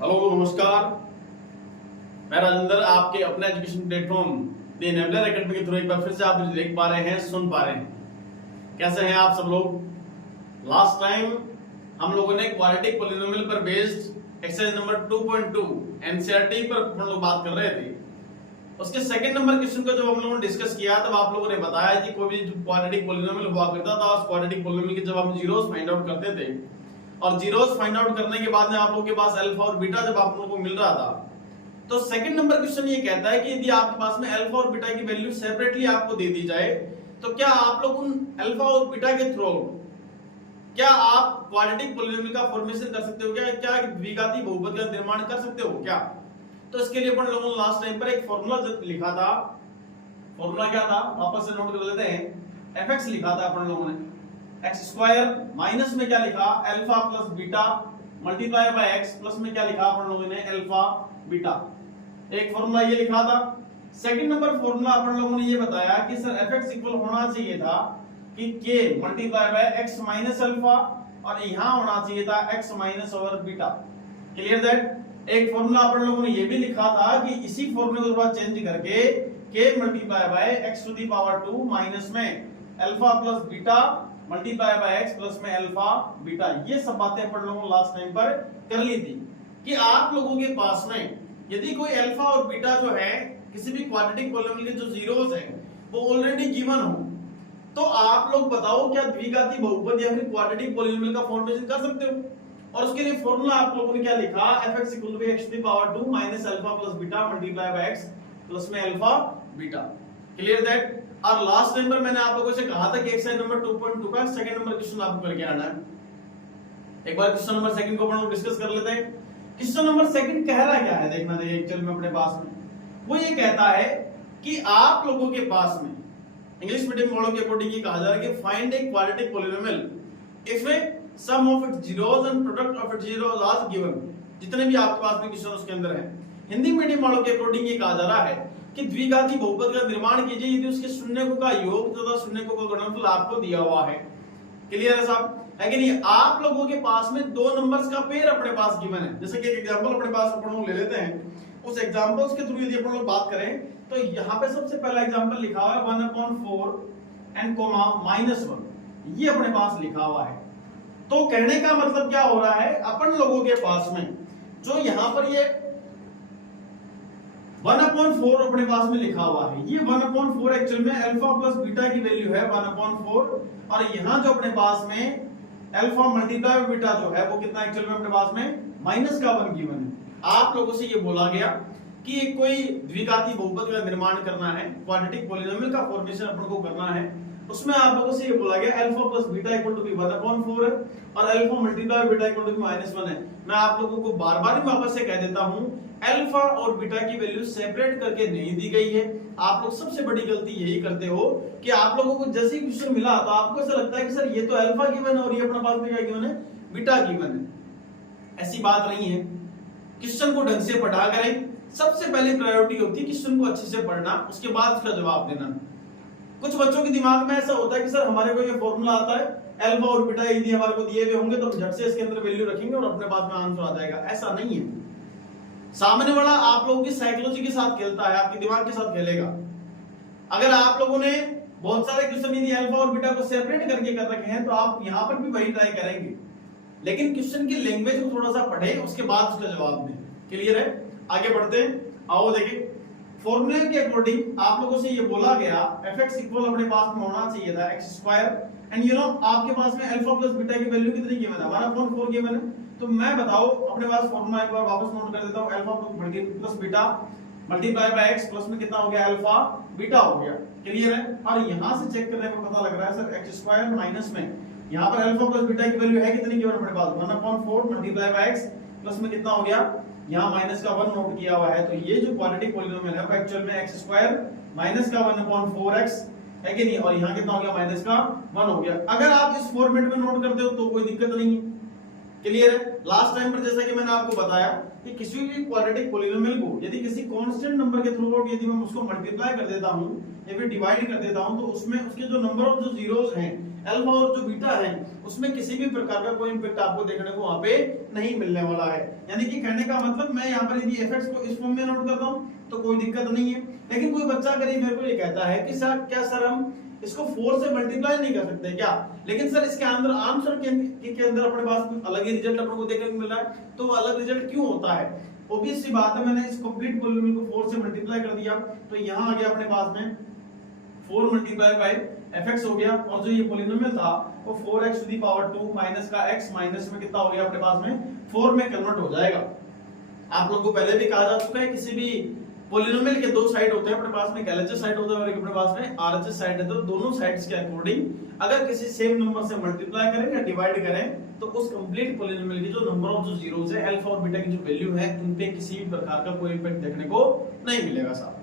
Hello नमस्कार, मैं राजेंद्र आपके अपने education platform the enabler academy के थ्रू एक बार फिर से आप मुझे देख पा रहे हैं, सुन पा रहे हैं। कैसे हैं आप सब लोग? लास्ट टाइम हम लोगों ने क्वाड्रेटिक पॉलिनोमियल पर बेस्ड एक्सरसाइज नंबर 2.2 एनसीईआरटी पर हम लोग बात कर रहे थे। उसके सेकंड नंबर क्वेश्चन को जब हम लोगों ने डिस्कस किया तब आप लोगों ने बताया कि कोई भी क्वाड्रेटिक पॉलिनोमियल हुआ करता था, उस क्वाड्रेटिक पॉलिनोमियल के जब हम जीरोस फाइंड आउट करते थे और जीरोस फाइंड आउट करने के बाद में आप लोगों के पास अल्फा और बीटा जब आप लोगों को मिल रहा था, तो सेकंड नंबर क्वेश्चन ये कहता है कि यदि आपके पास में अल्फा और बीटा की वैल्यू सेपरेटली आपको दे दी जाए तो क्या आप लोग उन अल्फा और बीटा के थ्रू क्या आप क्वाड्रेटिक पॉलिनोमियल का फॉर्मेशन कर सकते हो? क्या द्विघाती बहुपद का निर्माण कर सकते हो क्या? तो इसके लिए अपन लोगों ने लास्ट टाइम पर एक फॉर्मूला लिखा था। फॉर्मूला क्या था वापस से नोट कर लेते हैं। fx लिखा था अपन लोगों ने एक्स स्क्वायर माइनस में क्या लिखा alpha plus beta multiply bye x plus में क्या लिखा अपन लोगों ने अल्फा बीटा। एक फॉर्मूला ये लिखा था। सेकंड नंबर फॉर्मूला अपन लोगों ने ये बताया कि सर fx इक्वल होना चाहिए था कि k multiply by x minus alpha और यहां होना चाहिए था x minus over beta. Clear that? एक फॉर्मूला अपन लोगों ने ये भी लिखा था कि इसी फॉर्मूले को थोड़ा चेंज करके k multiply by x to the power 2 minus में alpha plus beta multiply by x plus में अल्फा बीटा। ये सब बातें अपन लोगों ने लास्ट टाइम पर कर ली थी कि आप लोगों के पास में यदि कोई अल्फा और बीटा जो है किसी भी क्वाड्रेटिक पॉलिनोमियल के जो जीरोस हैं वो ऑलरेडी गिवन हो तो आप लोग बताओ क्या द्विघाती बहुपद या फिर क्वाड्रेटिक पॉलिनोमियल का फॉर्मेशन कर सकते हो? और उसके लिए फॉर्मूला आप लोगों ने क्या लिखा fx equal to x to the power 2 minus alpha plus beta multiply by x plus में अल्फा बीटा। Clear that? और लास्ट टाइम पर मैंने आप लोगों से कहा था कि एक्सरसाइज नंबर 2.2 का सेकंड नंबर क्वेश्चन आपको करके आना है। एक बार क्वेश्चन नंबर सेकंड को अपन लोग डिस्कस कर लेते हैं। क्वेश्चन नंबर सेकंड कह रहा क्या है देखना देखिए एक्चुअल में अपने पास में वो ये कहता है कि आप लोगों के पास में इंग्लिश मीडियम वालों के अकॉर्डिंग ये कहा जा रहा है कि find a quadratic polynomial if a sum of its zeros and product of its zeros are given. जितने भी आपके पास में क्वेश्चन उसके अंदर है हिंदी मीडियम वालों के अकॉर्डिंग ये कहा जा रहा है कि द्विघाती बहुपद का निर्माण कीजिए यदि उसके शून्यकों का योग तथा शून्यकों का गुणनफल आपको दिया हुआ है। क्लियर है साहब? है कि नहीं? आप लोगों के पास में दो नंबर्स का पेयर अपने पास गिवन है। जैसे कि एक एग्जांपल अपने पास अपन लोग ले लेते हैं। उस एग्जांपल्स के थ्रू यदि अपन लोग बात करें तो यहाँ पे सबसे पहला एग्जांपल लिखा हुआ है 1/4 एंड कोमा -1। ये अपने पास लिखा हुआ है। तो कहने का मतलब क्या हो रहा है अपन लोगों के पास में जो यहाँ पर ये 1/4 अपने पास में लिखा हुआ है, ये 1/4 एक्चुअल में अल्फा प्लस बीटा की वैल्यू है 1/4 और यहाँ जो अपने पास में अल्फा मल्टीप्लाई बीटा जो है वो कितना एक्चुअल में अपने पास में -1 गिवन है। आप लोगों से ये बोला गया कि एक कोई द्विघाती बहुपद का निर्माण करना है, क्वाड्रेटिक पॉलिनोमियल का फॉर्मेशन अपन को करना है। उसमें आप लोगों से ये बोला गया alpha plus beta equal to 1/4 है और alpha multiply beta equal to -1 है। मैं आप लोगों को बार-बार वापस से कह देता हूं अल्फा और बीटा की वैल्यू सेपरेट करके नहीं दी गई है। आप लोग सबसे बड़ी गलती यही करते हो कि आप लोगों को जैसे ही क्वेश्चन मिला तो आपको ऐसा लगता है कि सर ये तो अल्फा गिवन है और ये अपना पास में क्या गिवन है बीटा गिवन है। ऐसी बात नहीं है। क्वेश्चन को ढंग से पढ़ा करें। सबसे पहली प्रायोरिटी होती है क्वेश्चन को अच्छे से पढ़ना, उसके बाद उसका जवाब देना। कुछ बच्चों के दिमाग में ऐसा होता है कि सर हमारे को ये फॉर्मूला आता है अल्फा और बीटा यदि हमारे को दिए हुए होंगे तो झट से इसके अंदर वैल्यू रखेंगे और अपने पास में आंसर आ जाएगा। ऐसा नहीं है। सामने वाला आप लोगों की साइकोलॉजी के साथ खेलता है, आपके दिमाग के साथ खेलेगा। अगर आप लोगों ने बहुत सारे क्वेश्चन यदि अल्फा और बीटा को सेपरेट करके कर रखे हैं तो आप यहाँ पर भी वही ट्राई करेंगे, लेकिन क्वेश्चन की लैंग्वेज को थोड़ा सा पढ़े उसके बाद उसका जवाब दें। क्लियर है? आगे बढ़ते हैं। आओ देखिए फॉर्मूले के अकॉर्डिंग आप लोगों से ये बोला गया fx इक्वल अपने पास में होना चाहिए था x square and you know आपके पास में अल्फा प्लस बीटा की वैल्यू कितनी गिवन है 1/4 गिवन है। तो मैं बताओ अपने पास फॉर्मूला एक बार वापस नोट कर देता हूं alpha plus beta multiply by x plus में कितना हो गया अल्फा बीटा हो गया। क्लियर है? और यहां से चेक करने पर पता लग रहा है सर x स्क्वायर माइनस में यहां पर अल्फा प्लस बीटा की वैल्यू है कितनी गिवन अपने पास 1/4 मल्टीप्लाई बाय x प्लस में कितना हो गया यहाँ माइनस का 1 नोट किया हुआ है। तो ये जो क्वाड्रेटिक पॉलिनोमियल है वो एक्चुअल में x स्क्वायर माइनस का 1/4x है कि नहीं, और यहाँ कितना हो गया माइनस का 1 हो गया। अगर आप इस फॉर्मेट में नोट करते हो तो कोई दिक्कत नहीं है। क्लियर है? लास्ट टाइम पर जैसा कि मैंने आपको बताया कि किसी भी क्वाड्रेटिक पॉलिनोमियल को यदि किसी कांस्टेंट नंबर के थ्रू यदि मैं उसको मल्टीप्लाई कर देता हूं या फिर डिवाइड कर देता हूं तो उसमें उसके जो नंबर ऑफ जो जीरोस हैं अल्फा और जो बीटा है उसमें किसी भी प्रकार का कोई इंपैक्ट आपको देखने को वहां पे नहीं मिलने वाला है। यानी कि कहने का मतलब मैं यहाँ पर यदि fx को इस फॉर्म में नोट करता हूँ तो कोई दिक्कत नहीं है। लेकिन कोई बच्चा अगर मेरे को ये कहता है कि सर क्या सर हम इसको 4 से मल्टीप्लाई नहीं कर सकते क्या, लेकिन सर इसके अंदर आंसर के अंदर अपने पास अलग ही रिजल्ट अपने को देखने को मिल रहा है, तो वो अलग रिजल्ट क्यों होता है? ऑब्वियस सी बात है, मैंने इस कंप्लीट पॉलिनोमियल को 4 से मल्टीप्लाई कर दिया तो यहाँ आ गया अपने पास में 4 मल्टीप्लाई बाय fx हो गया, और जो ये पॉलिनोमियल था वो 4x to the power 2 minus का x माइनस में कितना हो गया अपने पास में 4 में कन्वर्ट हो जाएगा। आप लोगों को पहले भी कहा जा चुका है किसी भी पॉलिनोमियल के दो साइड होते हैं, अपने पास में एक LHS साइड होता है और एक अपने पास में RHS साइड है। तो दोनों साइड्स के अकॉर्डिंग अगर किसी सेम नंबर से मल्टीप्लाई करें या डिवाइड करें तो उस कंप्लीट पॉलिनोमियल की जो नंबर ऑफ जो जीरोस है अल्फा और बीटा की जो वैल्यू है उन पे किसी भी प्रकार का कोई इंपैक्ट देखने को नहीं मिलेगा साहब।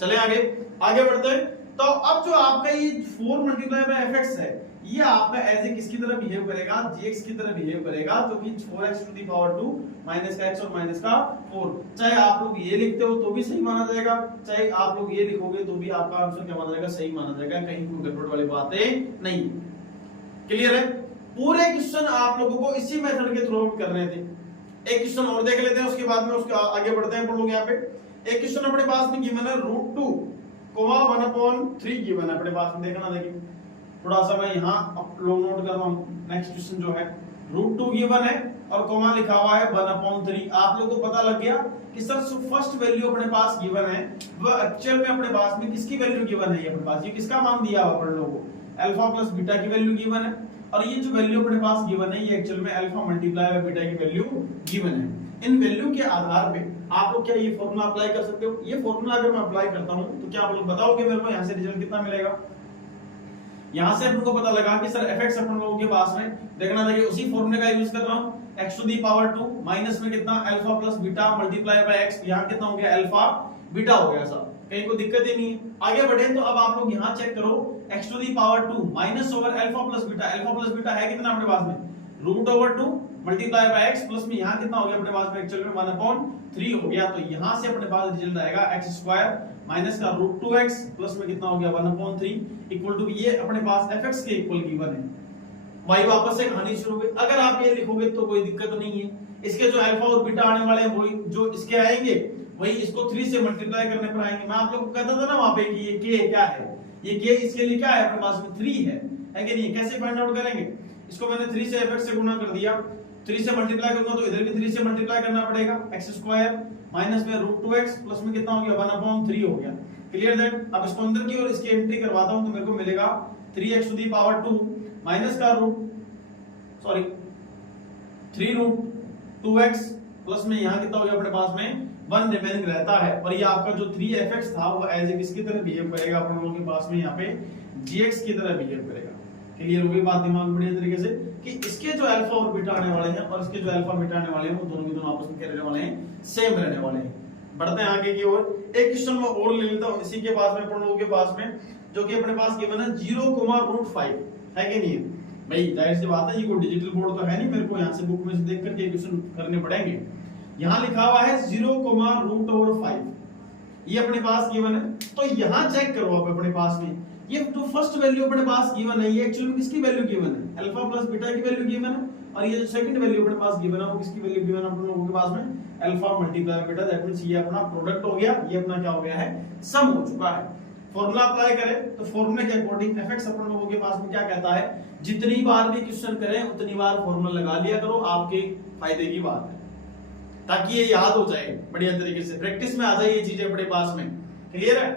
चले आगे बढ़ते हैं। तो अब जो आपका ये 4 मल्टीप्लाई बाय fx है ये आपका एज ए किसकी तरह बिहेव करेगा, gx की तरह बिहेव करेगा, जो कि 4x to the power 2 minus का x और माइनस का 4। चाहे आप लोग ये लिखते हो तो भी सही माना जाएगा, चाहे आप लोग ये लिखोगे तो भी आपका आंसर क्या माना जाएगा, सही माना जाएगा, कहीं कोई गड़बड़ वाली बातें नहीं। क्लियर है? पूरे क्वेश्चन आप लोगों को इसी मेथड के थ्रू आउट करने थे। एक क्वेश्चन और देख लेते हैं, उसके बाद में उसके आगे बढ़ते हैं। लोग यहाँ पे एक क्वेश्चन अपने पास में गिवन है √2 कोमा 1/3 गिवन है अपने पास में। देखना देखिए थोड़ा सा मैं यहाँ लोग नोट कर रहा हूँ। नेक्स्ट क्वेश्चन जो है √2 गिवन है और कोमा लिखा हुआ है 1/3। आप लोगों को पता लग गया कि सर फर्स्ट वैल्यू अपने पास गिवन है वह एक्चुअल में अपने पास में किसकी वैल्यू गिवन है, ये अपने पास ये किसका मान दिया हुआ अपन लोगों को, अल्फा प्लस बीटा की वैल्यू गिवन है। और ये जो वैल्यू अपने पास गिवन है ये एक्चुअल में अल्फा मल्टीप्लाई बाय बीटा की वैल्यू गिवन है। इन वैल्यू के आधार पे आप लोग क्या ये फॉर्मूला अप्लाई कर सकते हो? ये फॉर्मूला अगर मैं अप्लाई करता हूं तो क्या आप लोग बताओगे मेरे को यहाँ से रिजल्ट कितना मिलेगा? यहाँ से अपन को पता लगा कि सर fx अपन लोगों के पास में देखना देखिए उसी फॉर्मूले का यूज कर रहा हूं, x to the power 2 minus में कितना alpha plus beta multiply by x, यहाँ कितना हो गया अल्फा बीटा हो गया साहब, कहीं कोई दिक्कत ही नहीं है। आगे बढ़े तो अब आप लोग यहाँ चेक करो x to the power 2 minus over alpha plus beta है कितना अपने पास में √2 मल्टीप्लाई बाय x प्लस में यहाँ कितना हो गया अपने पास में एक्चुअल में 1/3 हो गया। तो यहाँ से अपने पास रिजल्ट आएगा x² माइनस का √2x प्लस में कितना हो गया 1/3 इक्वल टू ये अपने पास fx के इक्वल गिवन है। भाई वापस से कहानी शुरू हो गई। अगर आप ये लिखोगे तो कोई दिक्कत नहीं है, इसके जो अल्फा और बीटा आने वाले हैं वही जो इसके आएंगे वही इसको 3 से मल्टीप्लाई करने पर आएंगे। मैं आप लोगों को कहता था ना वहां पे कि ये k क्या है, ये k इसके लिए क्या है अपने पास में 3 है कि नहीं? कैसे फाइंड आउट करेंगे? इसको मैंने 3 से fx से गुणा कर दिया, 3 से मल्टीप्लाई करूंगा तो इधर भी 3 से मल्टीप्लाई करना पड़ेगा, x² माइनस में √2x प्लस में कितना हो गया 1/3 हो गया। Clear that? अब इसको अंदर की ओर इसकी एंट्री करवाता हूं तो मेरे को मिलेगा 3x to the power 2 minus का 3√2x प्लस में यहाँ कितना हो गया अपने पास में 1 रिमेनिंग रहता है। और ये आपका जो 3fx था वो एज ए किसकी तरह बिहेव करेगा अपन लोगों के पास में यहाँ पे gx की तरह बिहेव करेगा। क्लियर हो गई बात दिमाग में बढ़िया तरीके से कि इसके जो अल्फा और बीटा आने वाले हैं और इसके जो अल्फा बीटा आने वाले हैं वो दोनों के दोनों आपस में क्या रहने वाले हैं, सेम रहने वाले हैं। बढ़ते हैं आगे की ओर। एक क्वेश्चन मैं और ले लेता हूं इसी के पास में अपन लोगों के पास में जो कि अपने पास गिवन है 0,5 है कि नहीं? भाई जाहिर सी बात है ये कोई डिजिटल बोर्ड तो है नहीं, मेरे को यहाँ से बुक में से देख करके क्वेश्चन करने पड़ेंगे। यहाँ लिखा हुआ है 0,5 ये अपने पास गिवन है। तो यहाँ चेक करो आप अपने पास में ये जो फर्स्ट वैल्यू अपने पास गिवन है ये एक्चुअली में किसकी वैल्यू गिवन है, अल्फा प्लस बीटा की वैल्यू गिवन है। और ये जो सेकंड वैल्यू अपने पास गिवन है वो किसकी वैल्यू गिवन है अपन लोगों के पास में alpha multiply beta. That means ये अपना प्रोडक्ट हो गया, ये अपना क्या हो गया है, सम हो चुका है। फॉर्मूला अप्लाई करें तो फॉर्मूले के अकॉर्डिंग fx अपन लोगों के पास में क्या कहता है, जितनी बार भी क्वेश्चन करें उतनी बार फॉर्मूला लगा लिया करो, आपके फायदे की बात है, ताकि ये याद हो जाए बढ़िया तरीके से, प्रैक्टिस में आ जाए ये चीजें अपने पास में। क्लियर है?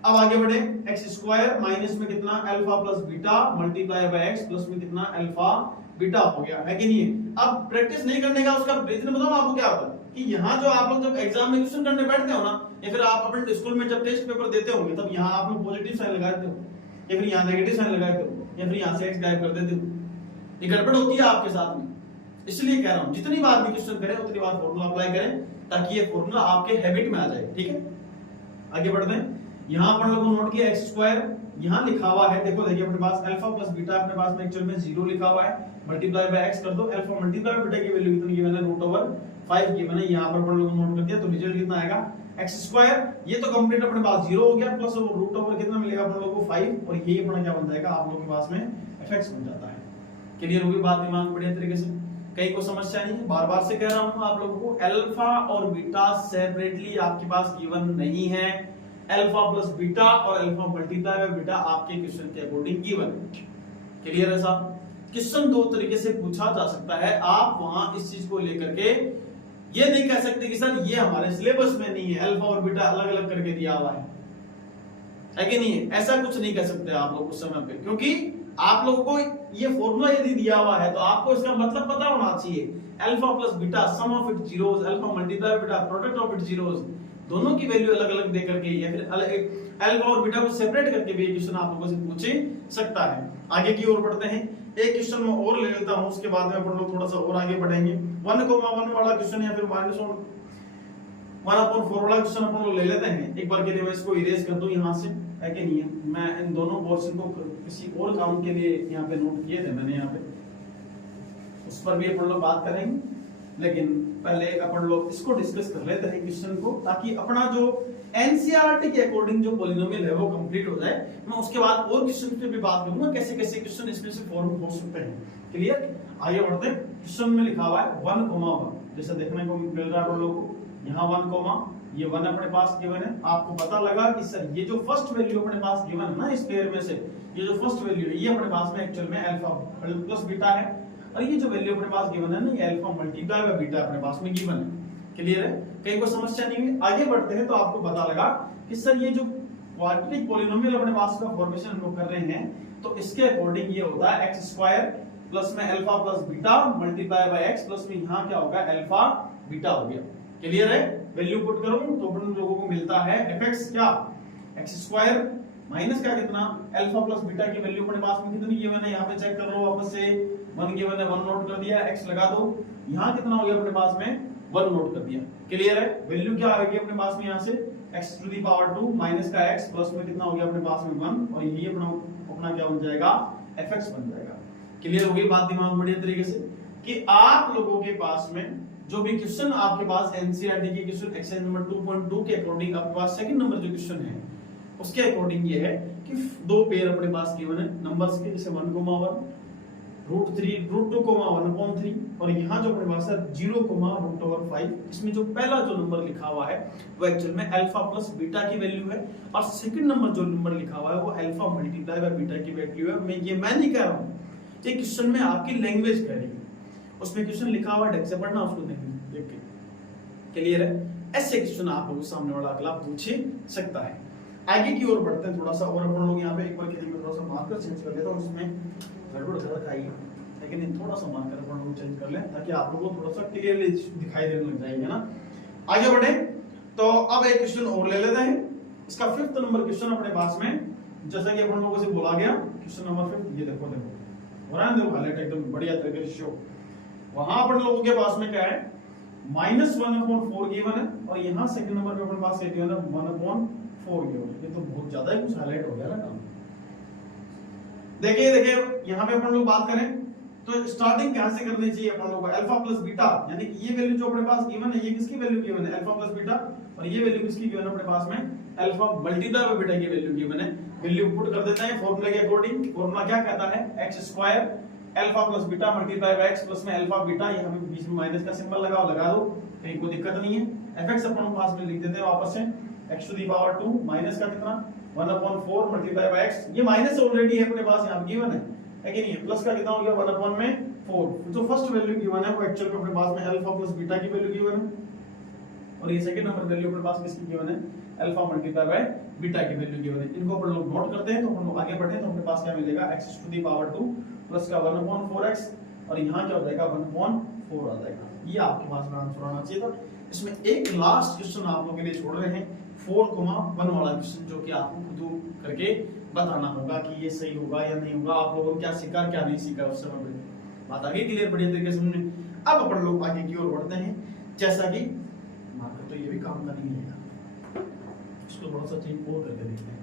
अब आगे बढ़े x² माइनस में कितना alpha plus beta multiply by x plus में कितना अल्फा बीटा हो गया है कि नहीं? अब प्रैक्टिस नहीं करने का उसका रीजन बताऊं आपको क्या होता है कि यहाँ जो आप लोग जब एग्जाम में क्वेश्चन करने बैठते हो ना या फिर आप अपने स्कूल में जब टेस्ट पेपर देते होंगे तब यहाँ आप लोग पॉजिटिव साइन लगाते हो या फिर यहाँ नेगेटिव साइन लगाते हो या फिर यहाँ से x गायब कर देते हो। ये गड़बड़ होती है आपके साथ में, इसलिए कह रहा हूँ जितनी बार भी क्वेश्चन करें उतनी बार फॉर्मूला अप्लाई करें ताकि ये फॉर्मूला आपके हैबिट में आ जाए। ठीक है, आगे बढ़ते हैं। यहाँ अपन लोगों ने नोट किया x², यहाँ लिखा हुआ है देखो देखिए अपने पास अल्फा प्लस बीटा अपने पास में एक्चुअल में 0 लिखा हुआ है, मल्टीप्लाई बाय x कर दो, अल्फा मल्टीप्लाई बाय बीटा की वैल्यू कितनी गिवन है √5 गिवन है। यहाँ पर अपन लोगों ने नोट कर दिया तो रिजल्ट कितना आएगा x², ये तो कंप्लीट अपने पास 0 हो गया प्लस √, कितना मिलेगा अपन लोगों को 5 और ये अपना क्या बन जाएगा आप लोगों के पास में fx बन जाता है। क्लियर होगी बात दिमाग में बढ़िया तरीके से, कहीं को समस्या नहीं है। बार बार से कह रहा हूं आप लोगों को, अल्फा और बीटा सेपरेटली आपके पास गिवन नहीं है, अल्फा प्लस बीटा और अल्फा मल्टीप्लाई बाय बीटा आपके क्वेश्चन के अकॉर्डिंग गिवन है। क्लियर है साहब? क्वेश्चन दो तरीके से पूछा जा सकता है, आप वहां इस चीज को लेकर के ये नहीं कह सकते कि सर ये हमारे सिलेबस में नहीं है, अल्फा और बीटा अलग अलग करके दिया हुआ है कि नहीं है, ऐसा कुछ नहीं कह सकते आप लोग उस समय पे, क्योंकि आप लोगों को ये फॉर्मूला यदि दिया हुआ है तो आपको इसका मतलब पता होना चाहिए। Alpha plus beta some of it zeros, alpha multiply beta product of it zeros, दोनों की वैल्यू अलग अलग दे करके या फिर अल्फा और बीटा को सेपरेट करके भी क्वेश्चन आप लोगों से पूछ सकता है। आगे की ओर बढ़ते हैं, एक क्वेश्चन में और ले लेता हूं, उसके बाद में अपन लोग थोड़ा सा और आगे बढ़ेंगे। 1,1 वाला क्वेश्चन या फिर -1/4 वाला क्वेश्चन अपन लोग ले लेते हैं। एक बार के लिए मैं इसको इरेज कर दूं यहां से, है कि नहीं है? मैं इन दोनों पोर्शन को किसी और काम के लिए यहां पे नोट किए थे मैंने, यहां पे उस पर भी अपन लोग बात करेंगे, लेकिन पहले अपन लोग इसको डिस्कस कर लेते हैं क्वेश्चन को, ताकि अपना जो एनसीईआरटी के अकॉर्डिंग जो पॉलिनोमियल है वो कंप्लीट हो जाए। मैं उसके बाद और क्वेश्चन पे भी बात करूंगा, कैसे कैसे क्वेश्चन इसमें से फॉर्म हो सकते हैं। क्लियर? आगे बढ़ते हैं। क्वेश्चन में लिखा हुआ है 1,1, जैसे देखने को मिल रहा है आप लोगों को, यहाँ 1, ये 1 अपने पास गिवन है। आपको पता लगा कि सर ये जो फर्स्ट वैल्यू अपने पास गिवन है ना, इस पेयर में से ये जो फर्स्ट वैल्यू है ये अपने पास में एक्चुअल में अल्फा प्लस बीटा है, और ये जो वैल्यू अपने पास गिवन है ना, ये अल्फा मल्टीप्लाई बाय बीटा अपने पास में गिवन है। क्लियर है? कहीं कोई समस्या नहीं है। आगे बढ़ते हैं तो आपको पता लगा कि सर ये जो क्वाड्रेटिक पॉलिनोमियल अपने पास का फॉर्मेशन हम लोग कर रहे हैं, तो इसके अकॉर्डिंग ये होता है x² प्लस में alpha plus beta multiply by x plus में यहाँ क्या होगा, अल्फा बीटा हो गया। क्लियर है? वैल्यू पुट करूं तो अपन लोगों को मिलता है fx क्या, x² माइनस क्या कितना, अल्फा प्लस बीटा की वैल्यू अपने पास में कितनी गिवन है, यहाँ पे चेक कर लो वापस से, 1 गिवन है, 1 नोट कर दिया, x लगा दो, यहाँ कितना हो गया अपने पास में, 1 नोट कर दिया। क्लियर है? वैल्यू क्या आएगी अपने पास में यहाँ से x⁻² माइनस का x प्लस में कितना हो गया अपने पास में 1, और यही अपना क्या बन जाएगा, fx बन जाएगा। क्लियर हो गई बात दिमाग में बढ़िया तरीके से, कि आप लोगों के पास में जो भी क्वेश्चन आपके पास एनसीईआरटी के क्वेश्चन एक्सरसाइज नंबर 2.2 के अकॉर्डिंग आपके पास सेकंड नंबर जो क्वेश्चन है उसके अकॉर्डिंग ये है कि दो पेयर अपने पास गिवन है नंबर्स के, जैसे 1,1 √3 √2,1/3, और यहाँ जो अपने पास है 0,√5। इसमें जो पहला जो नंबर लिखा हुआ है वो एक्चुअल में अल्फा प्लस बीटा की वैल्यू है, और सेकंड नंबर जो नंबर लिखा हुआ है वो अल्फा मल्टीप्लाई बाय बीटा की वैल्यू है। मैं नहीं कह रहा हूँ, ये क्वेश्चन में आपकी लैंग्वेज कह रही है, उसमें क्वेश्चन लिखा हुआ ढंग से पढ़ना, उसको देख के। क्लियर है? ऐसे क्वेश्चन आप लोगों सामने वाला अगला पूछ सकता है। आगे की ओर बढ़ते हैं थोड़ा सा, और अपन लोग यहाँ पे एक बार के लिए थोड़ा सा मार्कर चेंज कर लेता हूँ, उसमें गड़बड़ कर रखा है, लेकिन थोड़ा सा मार्कर अपन लोग चेंज कर लें ताकि आप लोगों को थोड़ा सा क्लियरली दिखाई देने लग जाएंगे ना। आगे बढ़े तो अब एक क्वेश्चन और ले लेते हैं, इसका 5th नंबर क्वेश्चन अपने पास में, जैसा कि अपन लोगों से बोला गया क्वेश्चन नंबर 5, ये देखो देखो हाईलाइट एकदम बढ़िया तरीके से शो। वहां अपन लोगों के पास में क्या है, -1/4 गिवन है, और यहाँ सेकंड नंबर पे अपने पास क्या गिवन है, 1/4 गिवन है। ये तो बहुत ज्यादा ही कुछ हाईलाइट हो गया ना काम। देखिए यहाँ पे अपन लोग बात करें तो स्टार्टिंग कहां से करनी चाहिए अपन लोगों को, अल्फा प्लस बीटा, यानी कि ये वैल्यू जो अपने पास गिवन है ये किसकी वैल्यू गिवन है, अल्फा प्लस बीटा, और ये वैल्यू किसकी गिवन है अपने पास में, अल्फा मल्टीप्लाई बाय बीटा की वैल्यू गिवन है। वैल्यू पुट कर देते हैं फॉर्मूला के अकॉर्डिंग। फॉर्मूला क्या कहता है, x² alpha plus beta multiply by x plus में अल्फा बीटा, यहाँ पे बीच में माइनस का सिंबल लगा दो, कहीं कोई दिक्कत नहीं है। fx अपन पास में लिख देते हैं वापस से, x⁻² माइनस का कितना 1/4 मल्टीप्लाई बाय x, ये माइनस ऑलरेडी है अपने पास यहाँ गिवन है कि नहीं है, प्लस का कितना हो गया 1/4। जो फर्स्ट वैल्यू गिवन है वो एक्चुअल में अपने पास में अल्फा प्लस बीटा की वैल्यू गिवन है, और ये सेकंड नंबर वैल्यू अपने पास किसकी गिवन है, अल्फा मल्टीप्लाई बाय बीटा की वैल्यू गिवन है। इनको अपन लोग नोट करते हैं तो अपन लोग आगे बढ़े तो अपने पास क्या मिलेगा, x⁻² प्लस का 1/4x, और यहाँ क्या हो जाएगा 1/4 आ जाएगा। ये आपके पास में आंसर आना चाहिए था। इसमें एक लास्ट क्वेश्चन आप लोगों के लिए छोड़ रहे हैं, 4,1 वाला क्वेश्चन, जो कि आपको खुद करके बताना होगा कि ये सही होगा या नहीं होगा, आप लोगों ने क्या सीखा क्या नहीं सीखा उस समय पे। बात आगे क्लियर बढ़िया तरीके से हमने। अब अपन लोग आगे की ओर बढ़ते हैं, जैसा कि मार्कर तो ये भी काम का नहीं है, इसको थोड़ा सा चेंज और करके देखते हैं।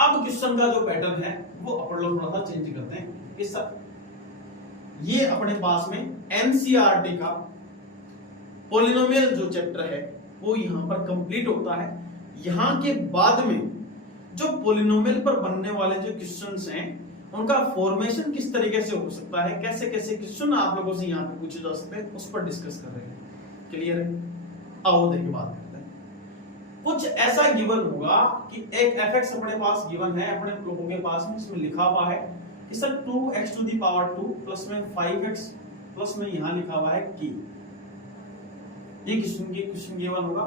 अब क्वेश्चन का जो पैटर्न है वो अपन लोग थोड़ा सा चेंज करते हैं। इस ये अपने पास में एनसीईआरटी का पॉलिनोमियल जो चैप्टर है वो यहां पर कंप्लीट होता है। यहां के बाद में जो पॉलिनोमियल पर बनने वाले जो क्वेश्चंस हैं उनका फॉर्मेशन किस तरीके से हो सकता है, कैसे कैसे क्वेश्चन आप लोगों से यहाँ पे पूछे जा सकते हैं, उस पर डिस्कस कर रहे हैं। क्लियर है? आओ देखिए बात करते हैं। कुछ ऐसा गिवन होगा कि एक fx अपने पास गिवन है अपने लोगों के पास में, इसमें लिखा हुआ है कि sir 2x to the power 2 plus में 5x प्लस में यहां लिखा हुआ है k। ये क्वेश्चन गिवन होगा।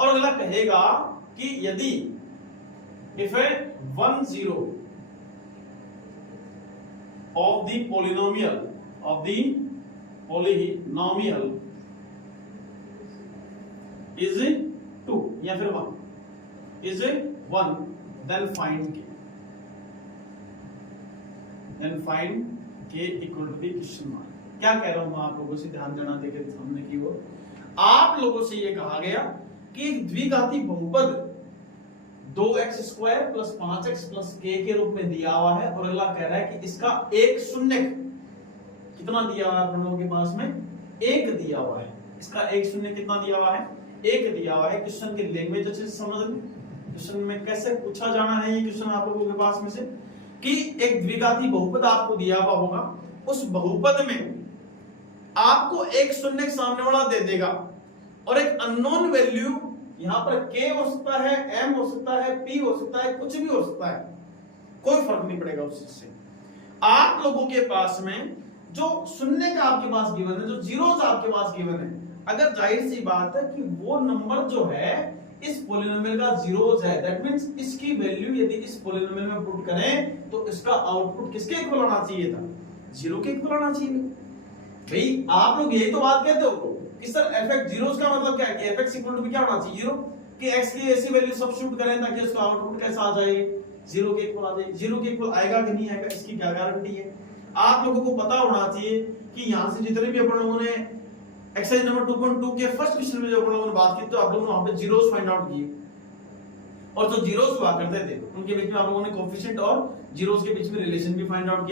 और अगला कहेगा कि यदि if a 1 0 of the polynomial is 2 या फिर 1 is 1 then find k equal to the question mark। क्या कह रहा हूं मैं आप लोगों से, ध्यान देना, देखे सामने की ओर। आप लोगों से ये कहा गया कि द्विघाती बहुपद 2x square plus 5x plus k के रूप में दिया हुआ है, और अगला कह रहा है कि इसका एक शून्य कितना दिया हुआ है आप लोगों के पास में, एक दिया हुआ है। इसका एक शून्य कितना दिया हुआ है, एक दिया हुआ है। क्वेश्चन की लैंग्वेज अच्छे से समझ लें, क्वेश्चन में कैसे पूछा जाना है ये क्वेश्चन आप लोगों के पास में से, कि एक द्विघाती बहुपद आपको दिया हुआ होगा, उस बहुपद में आपको एक शून्य सामने वाला दे देगा और एक अननोन वैल्यू, यहां पर k हो सकता है, m हो सकता है, p हो सकता है, कुछ भी हो सकता है, कोई फर्क नहीं पड़ेगा उस चीज से। आप लोगों के पास में जो शून्य का आपके पास गिवन है, जो जीरोस आपके पास गिवन है, अगर जाहिर सी बात है कि वो नंबर जो है इस पॉलिनोमियल का जीरोस है, दैट मींस इसकी वैल्यू यदि इस पॉलिनोमियल में पुट करें तो इसका आउटपुट किसके इक्वल होना चाहिए था, जीरो के इक्वल होना चाहिए। भाई आप लोग यही तो बात कहते हो कि सर fx जीरोस का मतलब क्या है कि fx इक्वल टू क्या होना चाहिए, जीरो, कि x की ऐसी वैल्यू सब्स्टिट्यूट करें ताकि उसका आउटपुट कैसा आ जाए, जीरो के इक्वल आ जाए। जीरो के इक्वल आएगा कि नहीं आएगा, इसकी क्या गारंटी है? आप लोगों को पता होना चाहिए कि यहां से जितने भी अपन लोगों ने एक्सरसाइज नंबर 2.2 के फर्स्ट क्वेश्चन में जो अपन लोगों ने बात की, तो आप लोगों ने वहां पे जीरोस फाइंड आउट किए, और जो जीरोस हुआ करते थे उनके बीच में आप लोगों ने कोएफिशिएंट और जीरोस के बीच में रिलेशन भी फाइंड आउट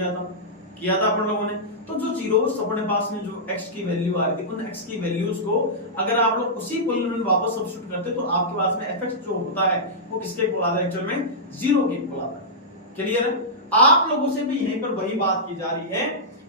किया था अपन लोगों ने। तो जो जीरोस अपने पास में जो x की वैल्यू आ रही थी, उन x की वैल्यूज को अगर आप लोग उसी पॉलिनोमियल में वापस सब्स्टिट्यूट करते तो आपके पास में fx जो होता है वो किसके इक्वल आता है, एक्चुअल में जीरो के इक्वल आता है। क्लियर है? आप लोगों से भी यहीं पर वही बात की जा रही है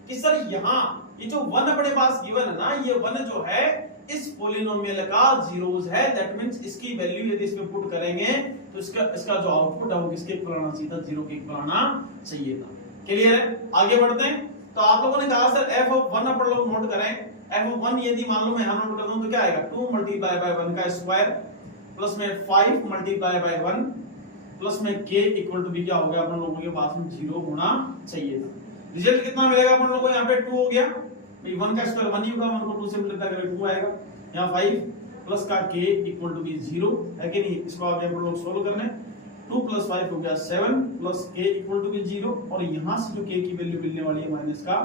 कि सर यहाँ ये जो 1 अपने पास गिवन है ना, ये 1 जो है इस पॉलिनोमियल का जीरोस है, दैट मींस इसकी वैल्यू यदि इसमें पुट करेंगे तो इसका जो आउटपुट है वो किसके इक्वल आना चाहिए था, जीरो के इक्वल आना चाहिए था। क्लियर है? आगे बढ़ते हैं। तो आप लोगों ने कहा सर f(1) अपन लोग नोट करें, f(1) यदि मान लो मैं यहां नोट कर दूं तो क्या आएगा, 2 मल्टीप्लाई बाय 1 का स्क्वायर प्लस में 5 मल्टीप्लाई बाय 1 प्लस में k इक्वल टू भी क्या हो गया अपन लोगों के पास में 0 होना चाहिए था। रिजल्ट कितना मिलेगा अपन लोगों को, यहाँ पे 2 हो गया, 1 का स्क्वायर 1 ही होगा, 1 को 2 से मल्टीप्लाई करेंगे 2 आएगा, यहाँ 5 प्लस का k इक्वल टू भी 0 है कि नहीं। इसको आगे अपन लोग सोल्व करने, 2 प्लस 5 हो गया 7 प्लस k इक्वल टू भी 0, और यहां से जो k की वैल्यू मिलने वाली है माइनस का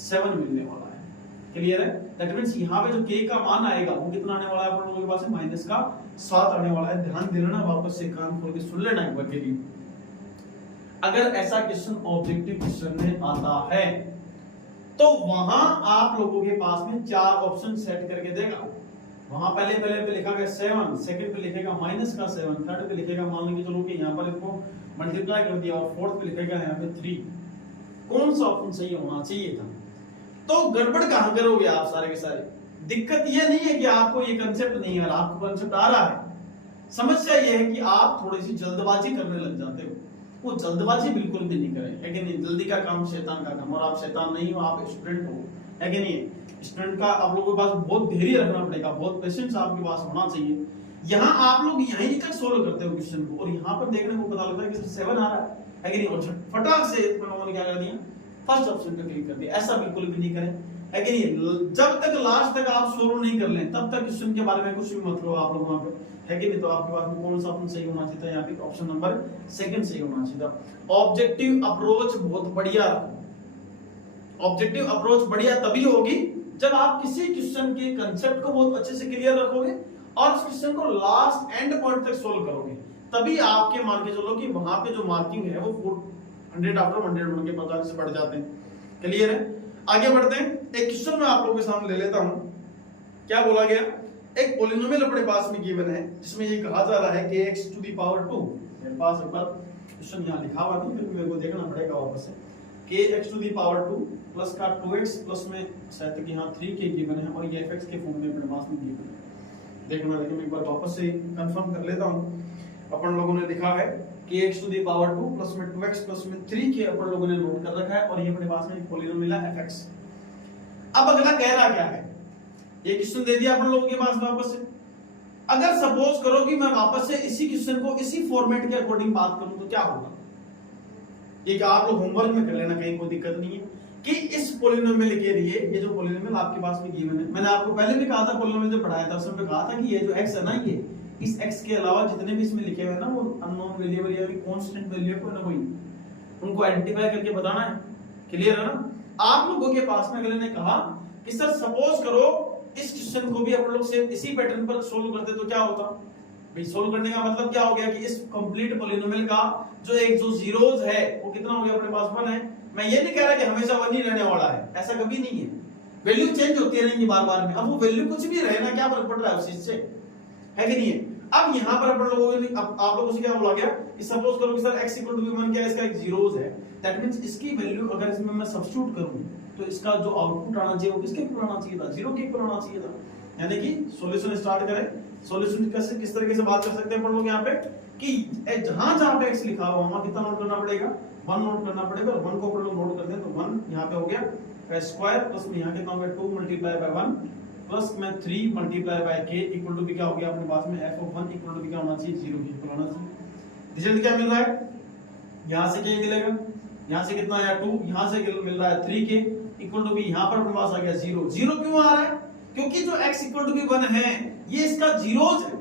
7 मिलने वाला है। क्लियर है? दैट मींस यहां पे जो k का मान आएगा वो कितना आने वाला है अपन लोगों के पास है, माइनस का 7 आने वाला है। ध्यान दे लेना, वापस से कान खोल के सुन लेना एक बार के लिए। अगर ऐसा क्वेश्चन ऑब्जेक्टिव क्वेश्चन में आता है तो वहां आप लोगों के पास में 4 ऑप्शन सेट करके देगा। वहां पहले पे लिखा गया 7, सेकंड पे लिखेगा माइनस का 7, थर्ड पे लिखेगा मान लीजिए चलो कि यहां पर इसको मल्टीप्लाई कर दिया, और फोर्थ पे लिखेगा यहां पे 3। कौन सा ऑप्शन सही होना चाहिए था? तो गड़बड़ कहां करोगे आप सारे के सारे? दिक्कत ये नहीं है कि आपको ये कांसेप्ट नहीं आ रहा, आपको कांसेप्ट आ रहा है। समस्या ये है कि आप थोड़ी सी जल्दबाजी करने लग जाते हो। वो जल्दबाजी बिल्कुल भी नहीं करें, है कि नहीं? जल्दी का काम शैतान का काम, और आप शैतान नहीं हो, आप स्टूडेंट हो, है कि नहीं? स्टूडेंट का आप लोगों के पास बहुत धैर्य रखना पड़ेगा, बहुत पेशेंस आपके पास होना चाहिए। यहाँ आप लोग यहीं तक सोल्व करते हो क्वेश्चन को, और यहाँ पर देखने को पता लगता है कि 7 आ रहा है कि नहीं, और फटाक से लोगों ने क्या कर दिया, फर्स्ट ऑप्शन पे क्लिक कर दिया। ऐसा बिल्कुल भी नहीं करें, है कि नहीं? जब तक लास्ट तक आप सोल्व नहीं कर लें तब तक क्वेश्चन के बारे में कुछ भी मत करो आप लोग वहां पे, है कि नहीं? तो आपके पास में कौन सा ऑप्शन सही होना चाहिए था? यहाँ पे ऑप्शन नंबर 2 सही होना चाहिए था। ऑब्जेक्टिव अप्रोच बहुत बढ़िया, ऑब्जेक्टिव अप्रोच बढ़िया तभी होगी जब आप किसी क्वेश्चन के कंसेप्ट को बहुत अच्छे से क्लियर रखोगे और उस क्वेश्चन को लास्ट एंड पॉइंट तक सोल्व करोगे, तभी आपके मान के चलो कि वहां पे जो मार्किंग है वो 100 आफ्टर 100 उनके 50 से बढ़ जाते हैं। क्लियर है? आगे बढ़ते हैं। एक क्वेश्चन मैं आप लोगों के सामने ले लेता हूं। क्या बोला गया? एक पॉलिनोमियल अपने पास में गिवन है जिसमें ये कहा जा रहा है कि x टू दी पावर 2, मेरे पास एक बार क्वेश्चन यहां लिखा हुआ नहीं, फिर मेरे को देखना पड़ेगा वापस से। kx to the power 2 plus का 2x प्लस में शायद तक यहाँ 3k गिवन है और ये fx के फॉर्म में अपने पास में गिवन है। देखिए मैं एक बार वापस से कंफर्म कर लेता हूँ। अपन लोगों ने लिखा है kx to the power 2 plus में 2x प्लस में 3k अपन लोगों ने नोट कर रखा है और ये अपने पास में एक पॉलिनोमियल है fx। अब अगला कह रहा क्या है, ये क्वेश्चन दे दिया अपन लोगों के पास वापस से। अगर सपोज करो कि मैं वापस से इसी क्वेश्चन को इसी फॉर्मेट के अकॉर्डिंग बात करूं तो क्या होगा, ये क्या आप लोग होमवर्क में कर लेना, कहीं कोई दिक्कत नहीं है कि इस पॉलिनोमियल के लिए ये जो पॉलिनोमियल आपके पास में गिवन है, मैंने आपको पहले भी कहा था पॉलिनोमियल जो पढ़ाया था उसमें कहा था कि ये जो x है ना, ये इस x के अलावा जितने भी इसमें लिखे हुए हैं ना वो अननोन वेरिएबल या कांस्टेंट वैल्यू कोई ना कोई, उनको आइडेंटिफाई करके बताना है। क्लियर है ना। आप लोगों के पास में अगले ने कहा कि सर सपोज करो इस क्वेश्चन को भी अपन लोग सेम इसी पैटर्न पर सोल्व करते तो क्या होता भाई। सोल्व करने का मतलब क्या हो गया कि इस कंप्लीट पॉलिनोमियल का जो जीरोज है वो कितना हो गया अपने पास 1 है। मैं ये नहीं कह रहा कि हमेशा 1 ही रहने वाला है, ऐसा कभी नहीं है, वैल्यू चेंज होती रहेंगी बार बार में। अब वो वैल्यू कुछ भी रहे ना, क्या फर्क पड़ रहा है उस चीज से, है कि नहीं है। अब यहाँ पर अपन लोगों ने आप लोगों से क्या बोला गया कि सपोज करो कि सर x इक्वल टू भी 1 क्या है, इसका एक जीरोज है, दैट मींस इसकी वैल्यू अगर इसमें मैं सब्स्टिट्यूट करूं तो इसका जो आउटपुट आना चाहिए वो किसके इक्वल आना चाहिए था, 0 के इक्वल आना चाहिए था। यानी कि सॉल्यूशन स्टार्ट करें। सॉल्यूशन कैसे किस तरीके से बात कर सकते हैं अपन लोग यहाँ पे कि जहां पे x लिखा हुआ वहां कितना नोट करना पड़ेगा, 1 नोट करना पड़ेगा। 1 को अपन लोग नोट करते हैं तो 1 यहाँ पे हो गया स्क्वायर प्लस में यहाँ कितना हो गया 2 मल्टीप्लाई बाय 1 प्लस में 3 multiply by k equal to भी क्या हो गया अपने पास में f ऑफ 1 इक्वल टू भी क्या होना चाहिए, 0 के इक्वल होना चाहिए। रिजल्ट क्या मिल रहा है, यहां से k मिलेगा, यहां से कितना आया 2, यहां से मिल रहा है 3k इक्वल टू भी यहां पर अपने पास आ गया 0। 0 क्यों आ रहा है, क्योंकि जो x इक्वल टू भी 1 है ये इसका जीरोज है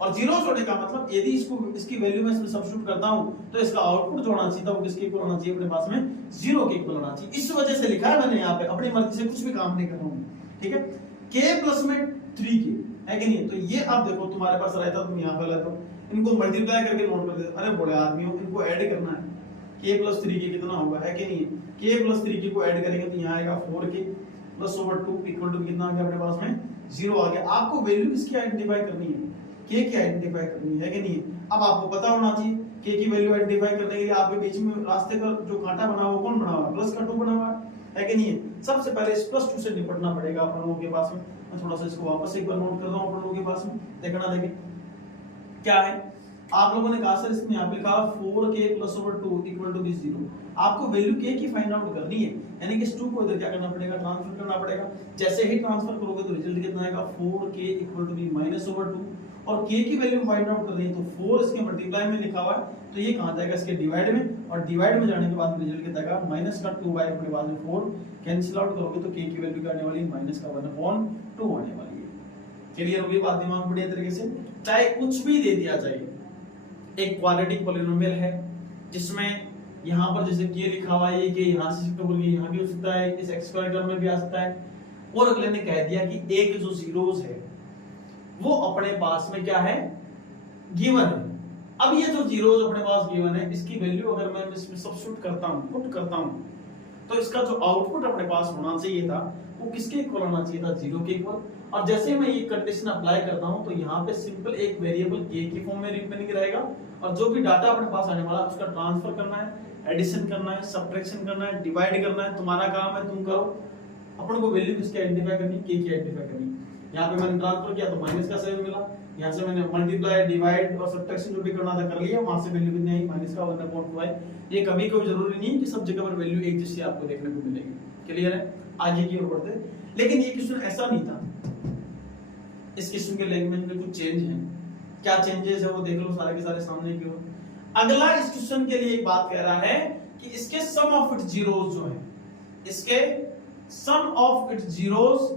और जीरोज होने का मतलब यदि इसको इसकी वैल्यू में इसमें सब्स्टिट्यूट करता हूं तो इसका आउटपुट जो होना चाहिए था वो किसके इक्वल होना चाहिए अपने पास में 0 के इक्वल होना चाहिए। इस वजह से लिखा है मैंने यहाँ पे, अपनी मर्जी से कुछ भी काम नहीं कर रहा हूं, ठीक है। k प्लस में 3k है कि नहीं, तो ये अब देखो तुम्हारे पास रहता तुम यहाँ पे लाते हो, इनको मल्टीप्लाई करके नोट कर देते। अरे बड़े आदमी हो, इनको ऐड करना है। k प्लस 3k कितना होगा, है कि नहीं, k प्लस 3k को ऐड करेंगे तो यहाँ आएगा 4k plus over 2 equal to कितना आ गया अपने पास में 0 आ गया। आपको वैल्यू किसकी आइडेंटिफाई करनी है, k की आइडेंटिफाई करनी है कि नहीं। अब आपको पता होना चाहिए k की वैल्यू आइडेंटिफाई करने के लिए आपके बीच में रास्ते पर जो कांटा बना हुआ कौन बना हुआ है, प्लस का 2 बना हुआ है कि नहीं। सबसे पहले इस प्लस 2 से निपटना पड़ेगा अपन लोगों के पास में। मैं थोड़ा सा इसको वापस एक बार नोट कर रहा हूं अपन लोगों के पास में, देखना देखें क्या है। आप लोगों ने कहा सर इसमें यहाँ पे लिखा 4k plus over 2 equal to 0। आपको वैल्यू k की फाइंड आउट करनी है, यानी कि इस 2 को इधर क्या करना पड़ेगा, ट्रांसफर करना पड़ेगा। जैसे ही ट्रांसफर करोगे तो रिजल्ट कितना आएगा 4k equal to minus over 2 और k की वैल्यू फाइंड आउट करनी है तो 4 इसके मल्टीप्लाई में लिखा हुआ है तो ये कहां जाएगा, इसके डिवाइड में, और डिवाइड में जाने के बाद रिजल्ट कितना आएगा माइनस का 2 बाय अपने पास में 4 कैंसिल आउट करोगे तो k की वैल्यू क्या आने वाली है, माइनस का 1/2 आने वाली है। क्लियर हो गई बात दिमाग में बढ़िया तरीके से। चाहे कुछ भी दे दिया जाए, एक क्वाड्रेटिक पॉलिनोमियल है जिसमें यहाँ पर जैसे k लिखा हुआ है, ये k यहाँ से शिफ्ट हो गई, यहाँ भी हो सकता है, इस x स्क्वायर टर्म में भी आ सकता है। और अगले ने कह दिया कि एक जो जीरोस है वो अपने पास में क्या है, गिवन है। अब ये जो जीरोस अपने पास गिवन है इसकी वैल्यू अगर मैं इसमें सब्स्टिट्यूट करता हूँ, पुट करता हूँ, तो इसका जो आउटपुट अपने पास होना चाहिए था वो किसके इक्वल होना चाहिए था, 0 के इक्वल। और जैसे मैं ये कंडीशन अप्लाई करता हूं तो यहाँ पे सिंपल एक वेरिएबल k की फॉर्म में रिमेनिंग रहेगा और जो भी डाटा अपने पास आने वाला उसका ट्रांसफर करना है, एडिशन करना है, सब्ट्रैक्शन करना है, डिवाइड करना है, तुम्हारा काम है, तुम करो। अपन को वैल्यू किसकी आइडेंटिफाई करनी, k की आइडेंटिफाई करनी। यहाँ पे मैंने ट्रांसफर किया तो माइनस का 7 मिला, यहाँ से मैंने मल्टीप्लाई, डिवाइड और सब्ट्रैक्शन जो भी करना था कर लिया, वहां से वैल्यू कितनी आई, माइनस का 1/2 आई। ये कभी कोई जरूरी नहीं कि सब जगह पर वैल्यू एक जैसी आपको देखने को मिलेगी। क्लियर है, आगे की ओर बढ़ते। लेकिन ये क्वेश्चन ऐसा नहीं था, इस क्वेश्चन के लैंग्वेज में कुछ चेंज है। क्या चेंजेस है वो देख लो सारे के सारे सामने की ओर। अगला इस क्वेश्चन के लिए एक बात कह रहा है कि इसके सम ऑफ इट्स जीरोस जो है, इसके सम ऑफ इट्स जीरोस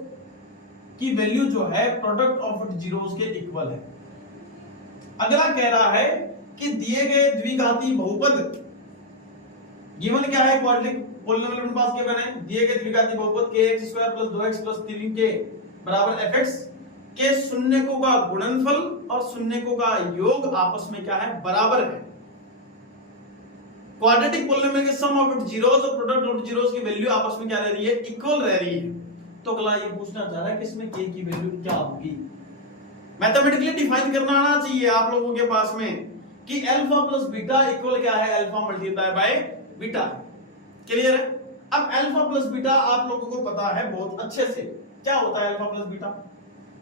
की वैल्यू जो है प्रोडक्ट ऑफ इट्स जीरोस के इक्वल है। अगला कह रहा है कि दिए गए द्विघाती बहुपद, गिवन क्या है, क्वाड्रेटिक पॉलिनोमियल अपने पास क्या बने, दिए गए द्विघाती बहुपद kx² + 2x + 3k बराबर fx के शून्यकों का गुणनफल और शून्यकों का योग आपस में क्या है, बराबर है। क्वाड्रेटिक पॉलिनोमियल के सम ऑफ इट्स जीरोस और प्रोडक्ट ऑफ जीरोस की वैल्यू आपस में क्या रह रही है, इक्वल रह रही है। तो अगला ये पूछना चाह रहा है कि इसमें k की वैल्यू क्या होगी। मैथमेटिकली डिफाइन करना आना चाहिए आप लोगों के पास में कि अल्फा प्लस बीटा इक्वल क्या है, alpha multiply by beta. Clear है? अब अल्फा प्लस बीटा आप लोगों को पता है बहुत अच्छे से, क्या होता है alpha plus beta?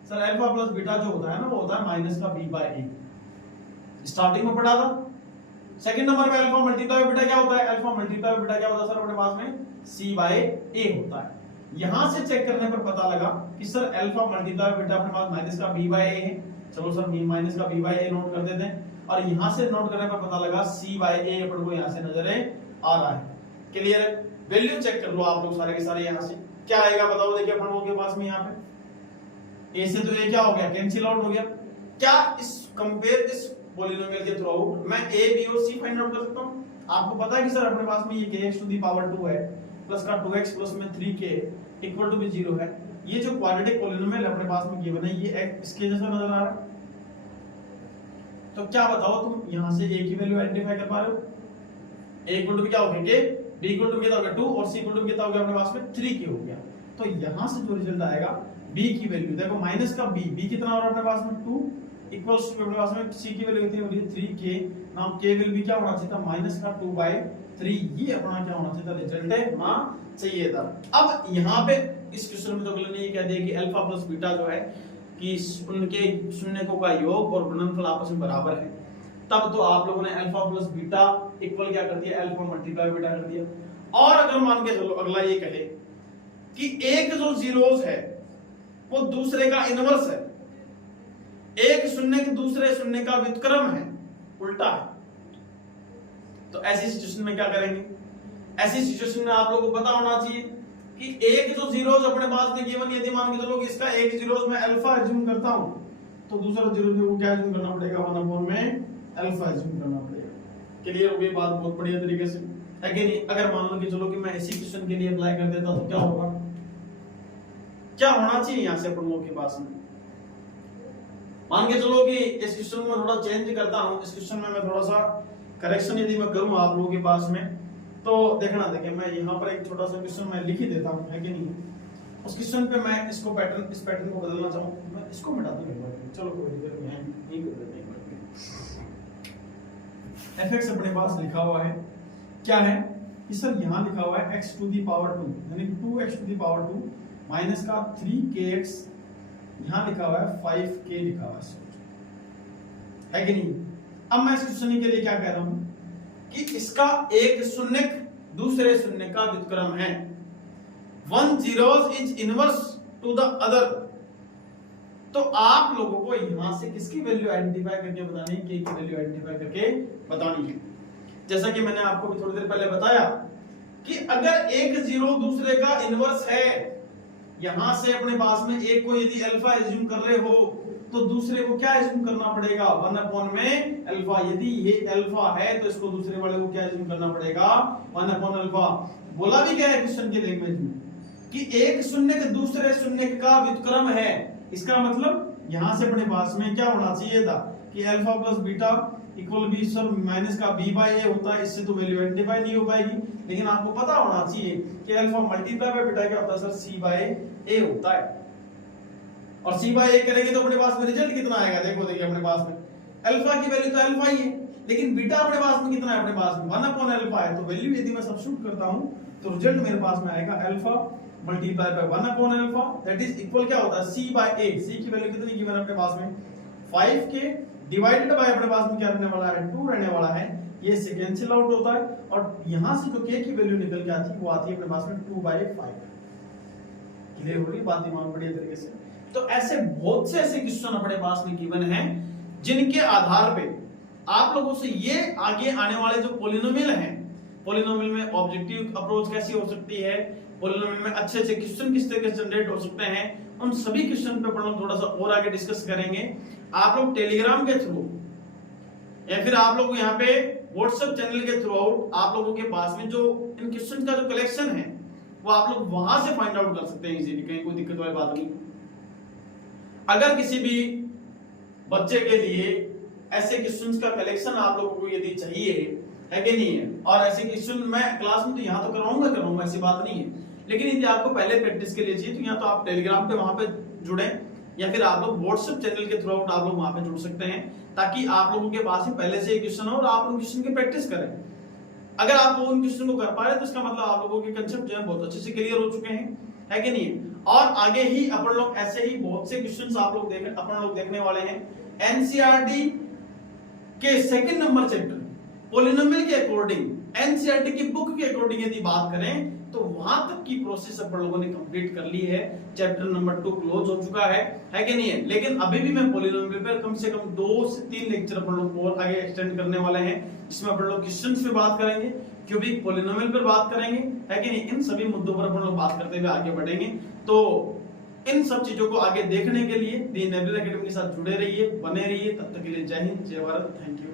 Sir alpha plus beta जो होता है ना वो होता है माइनस का b बाय a, स्टार्टिंग में पढ़ा था। सेकंड नंबर पे अल्फा मल्टीप्लाई बीटा क्या होता है? अल्फा मल्टीप्लाई बीटा क्या होता है सर अपने पास में? c बाय a होता है। यहां से चेक करने पर पता लगा कि सर अल्फा मल्टीप्लाई बीटा अपने पास माइनस का b बाय a है। चलो सर माइनस का b बाय a नोट कर देते हैं, और यहां से नोट करने पर पता लगा c बाय a अपन को यहां से नजर आ रहा है। क्लियर है? वैल्यू चेक कर लो आप लोग सारे के सारे, यहां से क्या आएगा बताओ। देखिए अपन लोगों के पास में यहां पे a से तो a क्या हो गया? कैंसिल आउट हो गया। क्या इस कंपेयर इस पॉलिनोमियल के थ्रू मैं a b और c फाइंड आउट कर सकता हूं? आपको पता है कि सर अपने पास में ये kx टू द पावर 2 है प्लस का 2x प्लस में 3k इक्वल टू भी 0 है। ये जो क्वाड्रेटिक पॉलिनोमियल अपने पास में गिवन है ये इसके जैसा नजर आ रहा है। तो क्या बताओ तुम यहां से a की वैल्यू आइडेंटिफाई कर पा रहे हो? a इक्वल टू क्या हो गया? k, b इक्वल टू कितना हो गया? 2 और c इक्वल टू कितना हो गया अपने पास में? 3k हो गया। तो यहां से जो रिजल्ट आएगा b की वैल्यू देखो माइनस का b कितना हो रहा है अपने पास में? 2 इक्वल्स टू अपने पास में c की वैल्यू कितनी हो रही है? 3k। नाउ k विल भी क्या होना चाहिए था? माइनस का 2/3। ये अपना क्या होना चाहिए था? रिजल्ट होना चाहिए था। अब यहां पे इस क्वेश्चन में तो अगले ने ये कह दिया कि अल्फा प्लस बीटा जो है कि उनके शून्यकों का योग और गुणनफल आपस में बराबर है। तब तो आप लोगों ने अल्फा प्लस बीटा इक्वल क्या कर दिया? अल्फा मल्टीप्लाई बीटा कर दिया। और अगर मान के चलो अगला ये कहे कि एक जो जीरोस है वो दूसरे का इनवर्स है, एक शून्य के दूसरे शून्य का व्युत्क्रम है, उल्टा है, तो ऐसी सिचुएशन में क्या करेंगे? ऐसी सिचुएशन में आप लोगों को पता होना चाहिए कि एक जो जीरोस अपने पास में गिवन, यदि मान के चलो कि इसका एक जीरोस में अल्फा एज्यूम करता हूं तो दूसरा जीरो को क्या एज्यूम करना पड़ेगा? 1 में अल्फा एज्यूम करना पड़ेगा। क्लियर हो गई बात? बहुत बढ़िया तरीके से है कि नहीं? अगर मान लो कि चलो कि मैं इसी क्वेश्चन के लिए अप्लाई कर देता तो क्या होगा? क्या होना चाहिए यहां से अपन लोगों के पास में? मान के चलो कि इस क्वेश्चन में थोड़ा चेंज करता हूं, इस क्वेश्चन में मैं थोड़ा सा करेक्शन यदि मैं करूं आप लोगों के पास में तो देखना, देखिए मैं यहाँ पर एक छोटा सा क्वेश्चन मैं लिख ही देता हूँ, है कि नहीं? उस क्वेश्चन पे मैं इसको पैटर्न, इस पैटर्न को बदलना चाहूँ, मैं इसको मिटा दूं। चलो कोई दिक्कत नहीं है, नहीं कर देते हैं। fx अपने पास लिखा हुआ है, क्या है कि सर यहाँ लिखा हुआ है x टू दी पावर 2 यानी 2x to the power 2 minus का 3kx, यहाँ लिखा हुआ है 5k लिखा हुआ है कि नहीं? अब मैं इस क्वेश्चन के लिए क्या कह रहा हूं कि इसका एक शून्य दूसरे शून्य का व्युत्क्रम है, one zeros is inverse two the other. तो आप लोगों को यहां से किसकी वैल्यू आइडेंटिफाई करके बतानी है? k की वैल्यू आइडेंटिफाई करके बतानी है। जैसा कि मैंने आपको भी थोड़ी देर पहले बताया कि अगर एक जीरो दूसरे का इनवर्स है, यहां से अपने पास में एक को यदि अल्फा एज्यूम कर रहे हो तो दूसरे को क्या एज्यूम करना पड़ेगा? 1 में अल्फा। यदि ये अल्फा है तो इसको दूसरे वाले को क्या एज्यूम करना पड़ेगा? 1 अल्फा। बोला भी क्या है क्वेश्चन के लैंग्वेज में कि एक शून्य के दूसरे शून्य का व्युत्क्रम है। इसका मतलब यहां से अपने पास में क्या होना चाहिए था कि alpha plus beta equal b sir minus का b बाय a होता है। इससे तो वैल्यू आइडेंटिफाई नहीं हो पाएगी, लेकिन आपको पता होना चाहिए कि अल्फा मल्टीप्लाई बाय बीटा क्या होता है? सर c बाय a होता है। और c बाय a करेंगे तो अपने पास में रिजल्ट कितना आएगा? देखो देखिए अपने पास में अल्फा की वैल्यू तो अल्फा ही है, लेकिन बीटा अपने पास में कितना है? अपने पास में 1 अल्फा है। तो वैल्यू यदि मैं सब्स्टिट्यूट करता हूं तो रिजल्ट मेरे पास में आएगा alpha multiply by 1 alpha, that is equal क्या होता है? c by a। c की वैल्यू कितनी गिवन है अपने पास में? 5k डिवाइडेड बाय अपने पास में क्या रहने वाला है? 2 रहने वाला है। ये से कैंसिल आउट होता है और यहां से जो k की वैल्यू निकल के आती है वो आती है अपने पास में 2/5। क्लियर हो रही बात? दिमाग बढ़िया तरीके से। तो ऐसे बहुत से ऐसे क्वेश्चन अपने पास में गिवन हैं जिनके आधार पे आप लोगों से ये आगे आने वाले जो पॉलिनोमियल हैं, पॉलिनोमियल में ऑब्जेक्टिव अप्रोच कैसी हो सकती है, पॉलिनोमियल में अच्छे अच्छे क्वेश्चन किस तरह से जनरेट हो सकते हैं, उन सभी क्वेश्चन पे अपन थोड़ा सा और आगे डिस्कस करेंगे। आप लोग टेलीग्राम के थ्रू या फिर आप लोग यहाँ पे व्हाट्सएप चैनल के थ्रू आउट आप लोगों के पास में जो इन क्वेश्चन का जो कलेक्शन है वो आप लोग वहां से फाइंड आउट कर सकते हैं इजीली, कहीं कोई दिक्कत वाली बात नहीं। अगर किसी भी बच्चे के लिए ऐसे क्वेश्चंस का कलेक्शन आप लोगों को यदि चाहिए है कि नहीं है, और ऐसे क्वेश्चन मैं क्लास में तो यहाँ तो करवाऊंगा ऐसी बात नहीं है, लेकिन यदि आपको पहले प्रैक्टिस के लिए चाहिए तो यहाँ तो आप टेलीग्राम पे वहां पे जुड़े या फिर आप लोग व्हाट्सएप चैनल के थ्रू आउट आप लोग वहां पे जुड़ सकते हैं, ताकि आप लोगों के पास ही पहले से क्वेश्चन हो और आप उन क्वेश्चन की प्रैक्टिस करें। अगर आप उन क्वेश्चन को कर पा रहे हैं तो इसका मतलब आप लोगों के कंसेप्ट जो है बहुत अच्छे से क्लियर हो चुके हैं, है कि नहीं? और आगे ही अपन लोग ऐसे ही बहुत से क्वेश्चंस आप लोग अपन लोग देखने वाले हैं। एनसीईआरटी के सेकंड नंबर चैप्टर पॉलिनोमियल के अकॉर्डिंग, एनसीईआरटी की बुक के अकॉर्डिंग यदि बात करें तो वहां तक की प्रोसेस अपन लोगों ने कंप्लीट कर ली है। चैप्टर नंबर 2 क्लोज हो चुका है कि नहीं है? लेकिन अभी भी मैं पॉलिनोमियल पर कम से कम 2 से 3 लेक्चर अपन लोग और आगे एक्सटेंड करने वाले हैं, जिसमें अपन लोग क्वेश्चंस पे बात करेंगे, क्यूबिक पॉलिनोमियल पर बात करेंगे, है कि नहीं? इन सभी मुद्दों पर अपन लोग बात करते हुए आगे बढ़ेंगे। तो इन सब चीजों को आगे देखने के लिए दी नेबुलर एकेडमी के साथ जुड़े रहिए, बने रहिए। तब तक के लिए जय हिंद, जय भारत, थैंक यू।